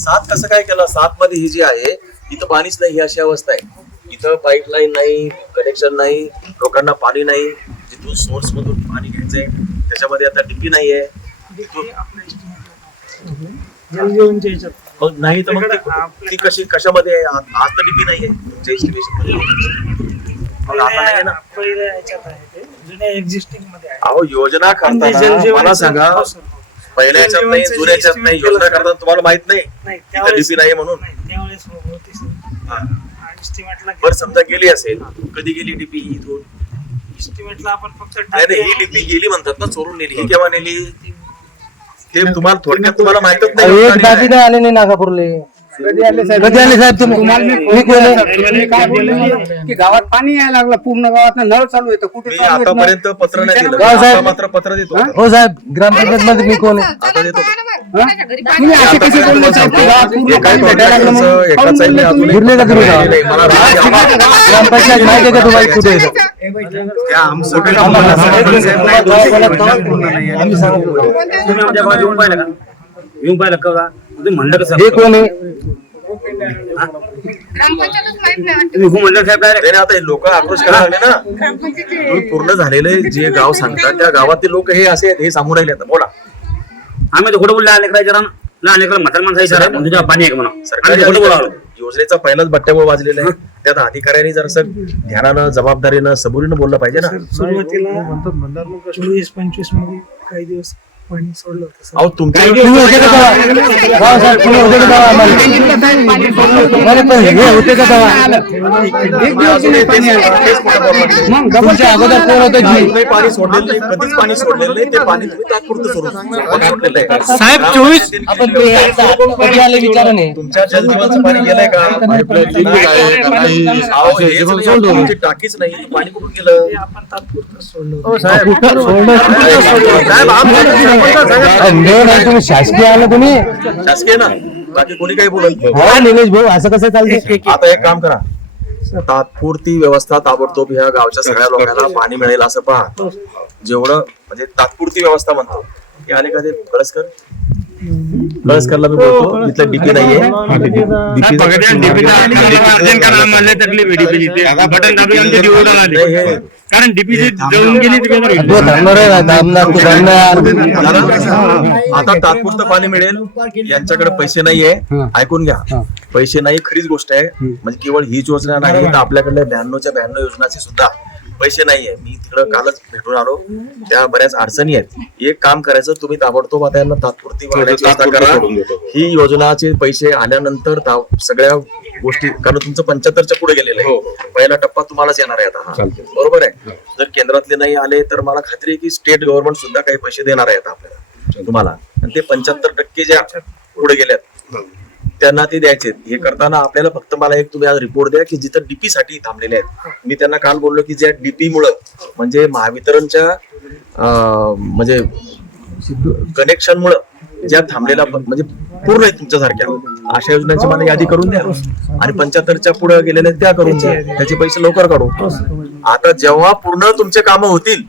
सात कसं काय केलं? 7 मध्ये ही जी आहे इथं पाणीच नाही, ही अशी अवस्था आहे. इथं पाईपलाईन नाही, कनेक्शन नाही, लोकांना पाणी नाही. जिथून सोर्स मधून पाणी घ्यायचंय त्याच्यामध्ये आता डीपी नाहीये. मग नाही तर मग ती कशी कशामध्ये आहे? आज तर डीपी नाहीये तुमच्या एस्टिमेशन मध्ये. मग आता नाही ना. अहो योजना करताना मला सांगा, पहिल्या याच्यात नाही, जुन्या याच्यात नाही, योजना करताना तुम्हाला माहित नाही डीपी नाही म्हणून. बरं समजा गेली असेल, कधी गेली डीपी इथून? एस्टिमेटला आपण फक्त नाही ही डीपी गेली म्हणतात ना, चोरून नेली. ही केव्हा नेली ते तुम्हाला थोडक्यात तुम्हाला माहितच नाही. एक दादी नाही आले नाही नागापूरले. कधी आले साहेब तुम्ही? काय बोलले की गावात पाणी यायला लागलं, पूर्ण गावात नळ चालू येतं. कुठे मी आतापर्यंत पत्र नाही दिलं, गाव साहेब. आता मात्र पत्र देतो. हो साहेब, ग्रामपंचायत मध्ये मी कोण आहे? आता देतो. तुम्ही असे कसे बोलले साहेब? गावात पूर्ण हे काय पाणी भेटायला लागलं म्हणून एकाच काहून साईडने बोलले तुम्ही? अजूनही गिरले का तुम्ही गावात? नाही, मला ग्रामपंचायत माहिती आहे का तुम्हाला कुठे येतं? त्या आमचं आम्ही सांगतो. तुम्ही आमच्या गावात येऊन पाहिलं का? येऊन पाहिलं का? तुम्ही म्हणलं कसं? हे कोण आहे? तुम्ही हो म्हणलं साहेब डायरेक्ट. नाही, आता लोक आक्रोश करायला लागले ना. तुम्ही पूर्ण झालेले जे गाव सांगतात त्या गावातील लोक हे असे आहेत, हे सांगून राहिले. आता बोला. आम्ही तर खोटं बोलले लहान लेकराच्या रान. लहान लेकराला म्हातार माणसा इशारा तुझ्या पाणी आहे का म्हणा. सरकारी आम्ही खोटं बोलावं. योजनेचा पहिलाच बट्ट्याबोळ वाजलेला आहे. त्यात अधिकाऱ्यांनी जर ध्यानानं, जबाबदारीनं, सबुरीनं बोललं पाहिजे ना. सुरुवातीला 24-25 मध्ये काही दिवस पाणी सोडलं होतं. अहो तुमच्या तुम्ही होते का तेव्हा? गाव साहेब तुम्ही होते का तेव्हा आम्हाला? बरं, पण हे होते का तेव्हा? मग तुमच्या अगोदर कोण होतं जी? काही पाणी सोडलेलं नाही, कधीच पाणी सोडलेलं नाही. ते पाणी तुम्ही तात्पुरतं सोडलेलं आहे. साहेब 24 आपण कधी आले विचारा नाही. तुमच्या जलजीवनचं पाणी गेलंय का? अहो, हेच नाही, तुमची टाकीच नाही, पाणी कुठून गेलं? ते आपण तात्पुरतं सोडलं. तुम्ही शासकीय आलं तुम्ही? शासकीय ना, बाकी कोणी काही बोलत हा निलेश भाऊ, असं कसं चालतं? आता एक काम करा, तात्पुरती व्यवस्था ताबडतोब ह्या गावच्या सगळ्या लोकांना पाणी मिळेल असं पहा. जेवढं म्हणजे तात्पुरती व्यवस्था म्हणतो की आले का ते कळसकरला मी बोलतो, तिथलं डीपी नाहीये. कारण डीपीची जळून गेली. आता तात्पुरतं पाणी मिळेल. यांच्याकडे पैसे नाहीये, ऐकून घ्या. पैसे नाही खरीच गोष्ट आहे. म्हणजे केवळ हीच योजना नाही तर आपल्याकडे 92च्या 92 योजनाचे सुद्धा पैसे नाहीये. मी तिकडं कालच भेटून आलो, त्या बऱ्याच अडचणी आहेत. एक काम करायचं, तुम्ही ताबडतोब आता यांना तात्पुरती वाढायची व्यवस्था करा. ही योजनाचे पैसे आल्यानंतर सगळ्या गोष्टी, कारण तुमचं 75च्या पुढे गेलेलं आहे. पहिला टप्पा तुम्हालाच येणार आहे आता. बरोबर आहे. जर केंद्रातले नाही आले तर मला खात्री आहे की स्टेट गव्हर्नमेंट सुद्धा काही पैसे देणार आहेत आपल्याला तुम्हाला. आणि ते 75% ज्या पुढे गेल्यात त्यांना ते द्यायचे. हे करताना आपल्याला फक्त मला एक तुम्ही आज रिपोर्ट द्या की जिथं डीपी साठी थांबलेले आहेत. मी त्यांना काल बोललो की ज्या डीपी मुळे म्हणजे महावितरणच्या म्हणजे कनेक्शन मुळे ज्या थांबलेल्या म्हणजे पूर्ण आहेत तुमच्यासारख्या अशा योजनांची मला यादी करून द्या. आणि 75च्या पुढे गेलेल्या त्या करून द्या. त्याचे पैसे लवकर काढू. आता जेव्हा पूर्ण तुमचे कामं होतील